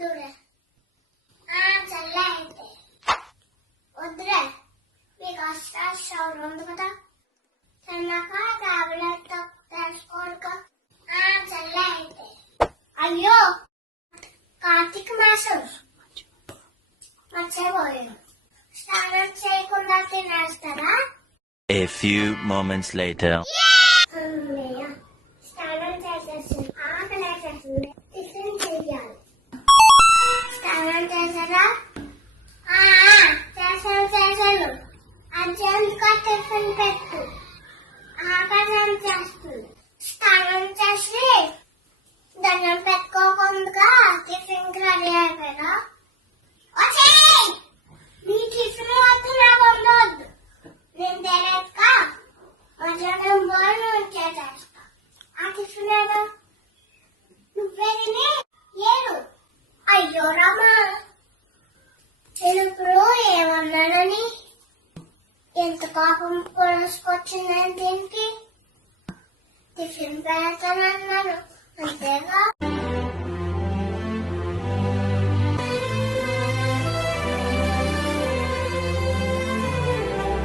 ತಂದೂರ ಆ ಚಲ್ಲ ಐತೆ ಒದ್ರೆ ಈಗ ಅಷ್ಟ ಅವ್ರ ಒಂದು ಮತ ಸಣ್ಣ ಕಾಕ ಅವಳ ತೋಡ್ಕ ಆ ಚಲ್ಲ ಐತೆ ಅಯ್ಯೋ ಕಾರ್ತಿಕ ಮಾಸಂ ಮತ್ತೆ ಹೋಯನು ಸ್ನಾನ చేయకుండా తినేస్తారా A few moments later. Yeah! ಅಜ್ಜನ್ ಕಾ ಟಿಫನ್ ಪೆಟ್ಟು ఇంత కోపం పొడుచుకొచ్చిందని దీనికి టిఫిన్ పెడతానన్నారు అంతేగా